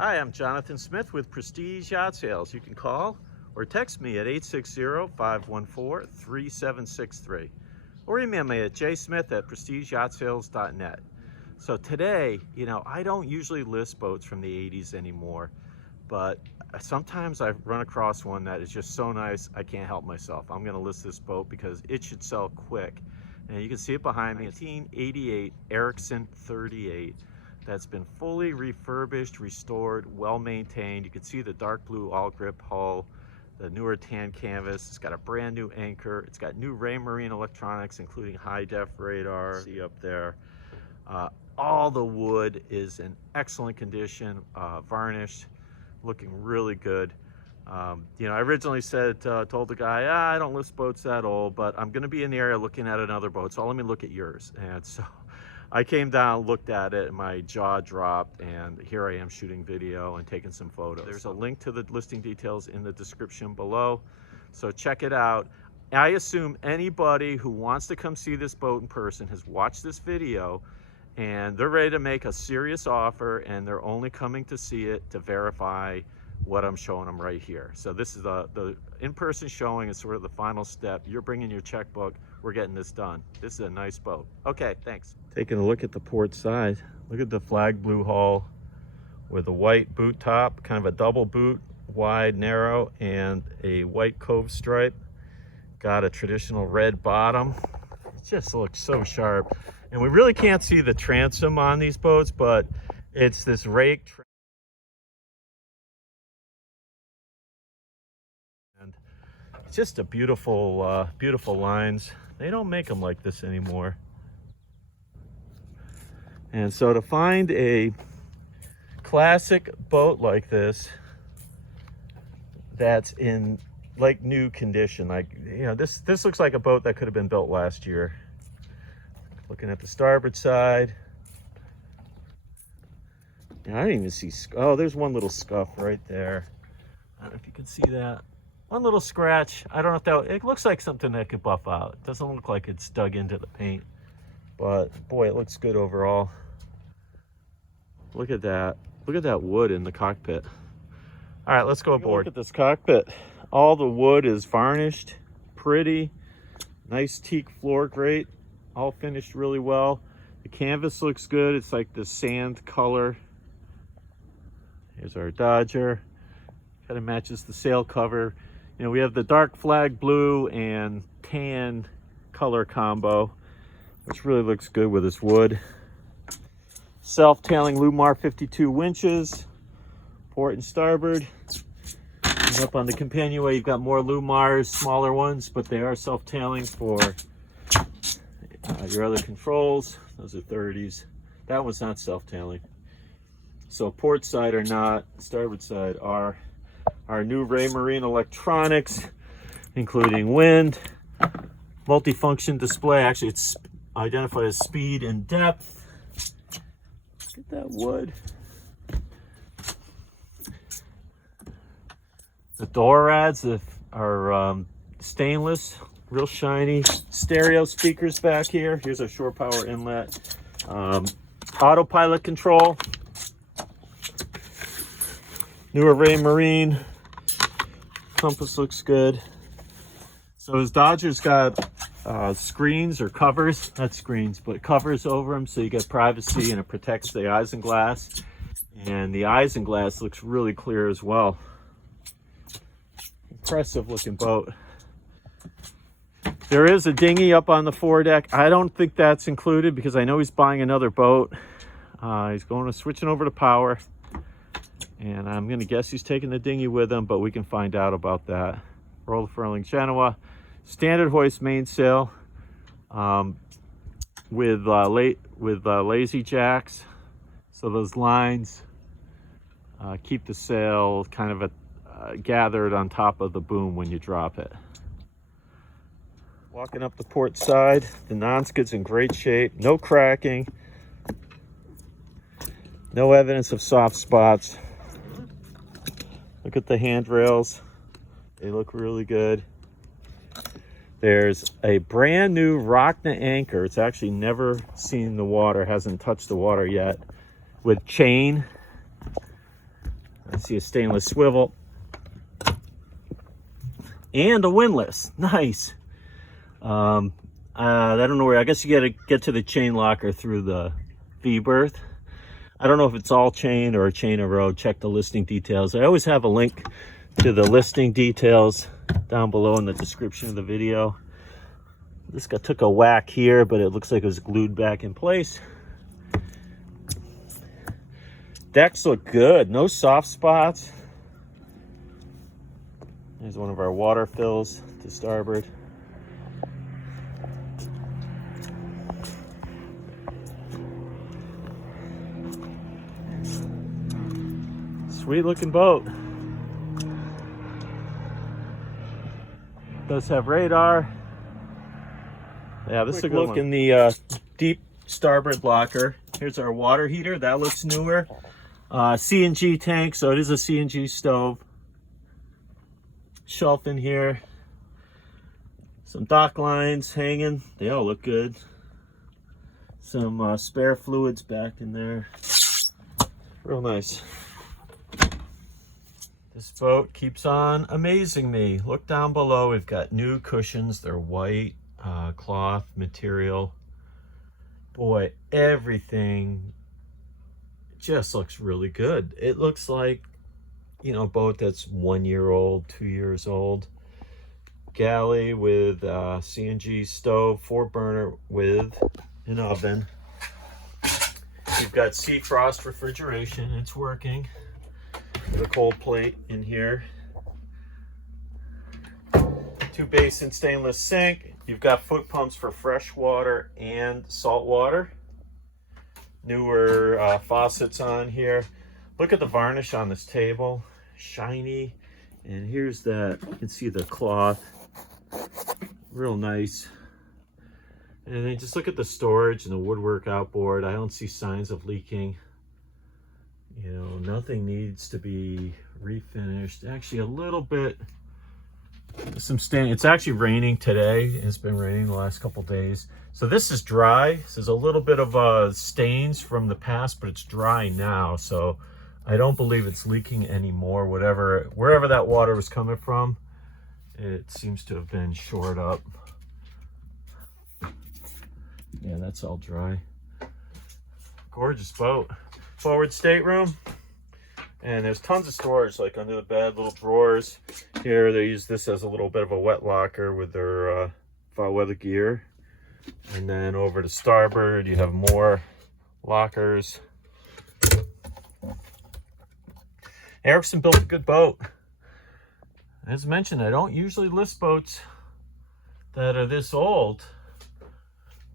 Hi, I'm Jonathan Smith with Prestige Yacht Sales. You can call or text me at 860-514-3763 or email me at jsmith@prestigeyahtsales.net. So today, I don't usually list boats from the 80s anymore, but sometimes I run across one that is just so nice I can't help myself. I'm going to list this boat because it should sell quick. And you can see it behind me, 1988 Ericson 38. That's been fully refurbished, restored, well maintained. You can see the dark blue all grip hull, the newer tan canvas. It's got a brand new anchor. It's got new Raymarine electronics, including high def radar. See up there. All the wood is in excellent condition, varnished, looking really good. I originally told the guy, I don't list boats that old, but I'm going to be in the area looking at another boat, so let me look at yours. And so I came down, looked at it, and my jaw dropped, and here I am shooting video and taking some photos. There's a link to the listing details in the description below, so check it out. I assume anybody who wants to come see this boat in person has watched this video, and they're ready to make a serious offer, and they're only coming to see it to verify what I'm showing them right here. So this is the in-person showing is sort of the final step. You're bringing your checkbook. We're getting this done. This is a nice boat. Okay, thanks. Taking a look at the port side. Look at the flag blue hull with a white boot top, kind of a double boot, wide, narrow, and a white cove stripe. Got a traditional red bottom. It just looks so sharp. And we really can't see the transom on these boats, but it's this rake. And it's just a beautiful, beautiful lines. They don't make them like this anymore. And so to find a classic boat like this that's in like new condition, this looks like a boat that could have been built last year. Looking at the starboard side, I don't even see, oh, there's one little scuff right there. I don't know if you can see that. One little scratch. I don't know if it looks like something that could buff out. It doesn't look like it's dug into the paint, but boy, it looks good overall. Look at that. Look at that wood in the cockpit. All right, let's go aboard. Look at this cockpit. All the wood is varnished, pretty, nice teak floor grate, all finished really well. The canvas looks good. It's like the sand color. Here's our Dodger. Kind of matches the sail cover. We have the dark flag blue and tan color combo, which really looks good with this wood. Self-tailing Lumar 52 winches, port and starboard. And up on the companionway, you've got more Lumars, smaller ones, but they are self-tailing for your other controls. Those are 30s. That one's not self-tailing. So port side are not, starboard side are. Our new Raymarine electronics, including wind, multifunction display. Actually, it's identified as speed and depth. Look at that wood. The door rads are stainless, real shiny. Stereo speakers back here. Here's our shore power inlet. Autopilot control. Newer Raymarine. Compass looks good. So his Dodger's got screens or covers, not screens, but covers over them, so you get privacy and it protects the isinglass. And the isinglass looks really clear as well. Impressive looking boat. There is a dinghy up on the foredeck. I don't think that's included because I know he's buying another boat. He's switching over to power. And I'm going to guess he's taking the dinghy with him, but we can find out about that. Roller furling Genoa. Standard hoist mainsail with lazy jacks. So those lines keep the sail kind of gathered on top of the boom when you drop it. Walking up the port side, the non-skid's in great shape. No cracking. No evidence of soft spots. Look at the handrails. They look really good. There's a brand new Rockna anchor. It's actually never seen the water, hasn't touched the water yet, with chain. See a stainless swivel. And a windlass. Nice. I don't know where, I guess you gotta get to the chain locker through the V-berth. I don't know if it's all chain or a chain of road. Check the listing details. I always have a link to the listing details down below in the description of the video. This guy took a whack here, but it looks like it was glued back in place. Decks look good, no soft spots. There's one of our water fills to starboard. Sweet looking boat. Does have radar. Yeah, this is a good look in the deep starboard locker. Here's our water heater. That looks newer. CNG tank, so it is a CNG stove. Shelf in here. Some dock lines hanging. They all look good. Some spare fluids back in there. Real nice. This boat keeps on amazing me. Look down below. We've got new cushions. They're white cloth material. Boy, everything just looks really good. It looks like, you know, a boat that's 1 year old, 2 years old. Galley with CNG stove, 4-burner with an oven. You've got sea frost refrigeration. It's working. With a cold plate in here. 2-basin stainless sink. You've got foot pumps for fresh water and salt water. Newer faucets on here. Look at the varnish on this table. Shiny. And here's that. You can see the cloth. Real nice. And then just look at the storage and the woodwork outboard. I don't see signs of leaking. You know, nothing needs to be refinished. Actually, a little bit, some stain. It's actually raining today. It's been raining the last couple days. So this is dry. This is a little bit of stains from the past, but it's dry now. So I don't believe it's leaking anymore. Wherever that water was coming from, it seems to have been shored up. Yeah, that's all dry. Gorgeous boat. Forward stateroom, and there's tons of storage, like under the bed, little drawers. Here they use this as a little bit of a wet locker with their foul weather gear. And then over to starboard, you have more lockers. Ericson built a good boat. As mentioned, I don't usually list boats that are this old,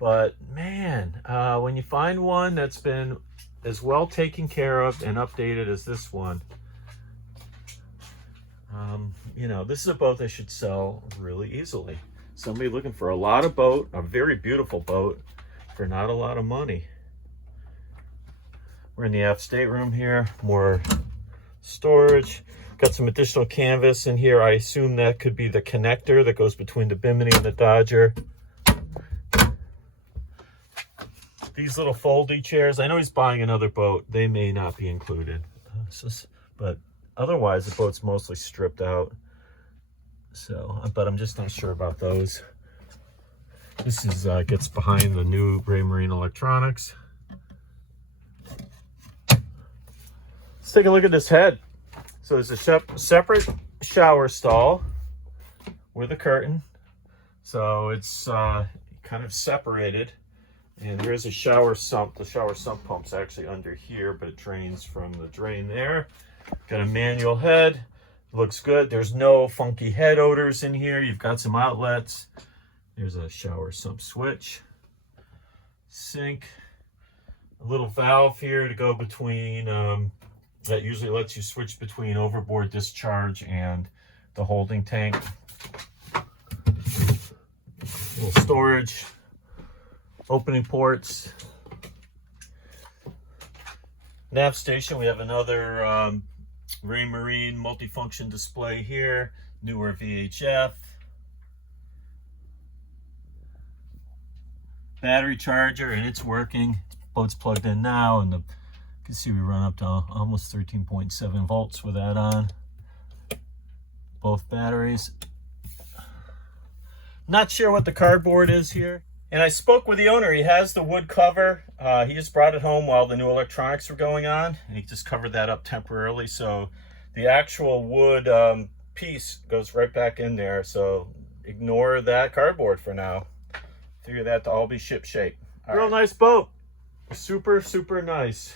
but man, when you find one that's been as well taken care of and updated as this one, you know, this is a boat that should sell really easily. Somebody looking for a lot of boat, a very beautiful boat for not a lot of money. We're in the aft stateroom here, more storage. Got some additional canvas in here. I assume that could be the connector that goes between the Bimini and the Dodger. These little foldy chairs, I know he's buying another boat. They may not be included. But otherwise, the boat's mostly stripped out. So, but I'm just not sure about those. This is gets behind the new Raymarine electronics. Let's take a look at this head. So there's a separate shower stall with a curtain. So it's kind of separated. And there's a shower sump. The shower sump pump's actually under here, but it drains from the drain there. Got a manual head. Looks good. There's no funky head odors in here. You've got some outlets. There's a shower sump switch. Sink. A little valve here to go between, that usually lets you switch between overboard discharge and the holding tank. Little storage. Opening ports. Nav station, we have another Raymarine multifunction display here. Newer VHF. Battery charger, and it's working. Boat's plugged in now, and can see we run up to almost 13.7 volts with that on. Both batteries. Not sure what the cardboard is here. And I spoke with the owner. He has the wood cover. He just brought it home while the new electronics were going on. And he just covered that up temporarily. So the actual wood piece goes right back in there. So ignore that cardboard for now. Figure that to all be ship shape. Real nice boat. Super, super nice.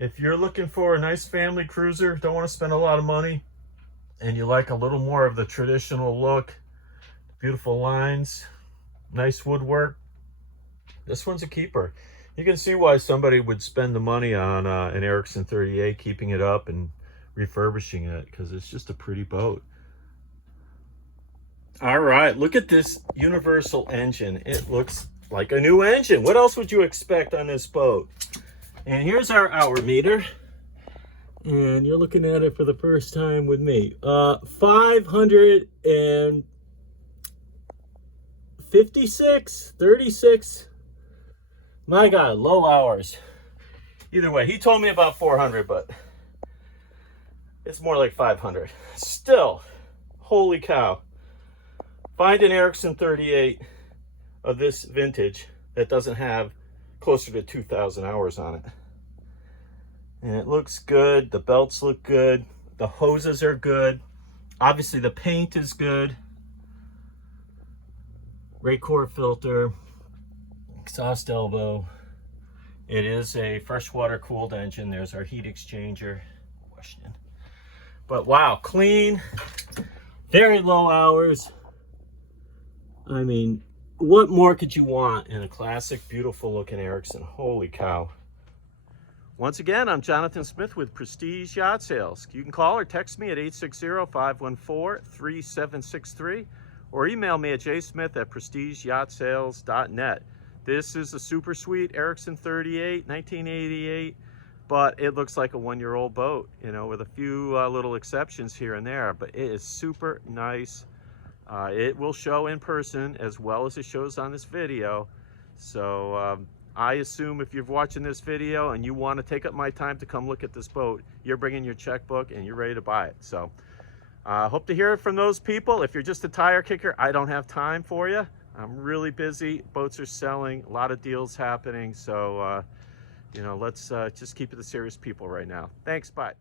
If you're looking for a nice family cruiser, don't want to spend a lot of money, and you like a little more of the traditional look, beautiful lines, nice woodwork, this one's a keeper. You can see why somebody would spend the money on an Ericson 38, keeping it up and refurbishing it, because it's just a pretty boat. All right, look at this universal engine. It looks like a new engine. What else would you expect on this boat? And here's our hour meter. And you're looking at it for the first time with me. 556, 36. My God, low hours. Either way, he told me about 400, but it's more like 500. Still, holy cow. Find an Ericson 38 of this vintage that doesn't have closer to 2,000 hours on it. And it looks good. The belts look good. The hoses are good. Obviously the paint is good. Raycor filter, exhaust elbow. It is a freshwater cooled engine. There's our heat exchanger. Question. But wow, clean, very low hours. I mean, what more could you want in a classic, beautiful looking Ericson? Holy cow. Once again, I'm Jonathan Smith with Prestige Yacht Sales. You can call or text me at 860-514-3763 or email me at jsmith@prestigeyachtSales.net. This is a super sweet Ericson 38, 1988, but it looks like a one-year-old boat, you know, with a few little exceptions here and there, but it is super nice. It will show in person as well as it shows on this video. So I assume if you're watching this video and you want to take up my time to come look at this boat, you're bringing your checkbook and you're ready to buy it. So hope to hear it from those people. If you're just a tire kicker, I don't have time for you. I'm really busy. Boats are selling, a lot of deals happening. So, you know, let's just keep it to serious people right now. Thanks, bye.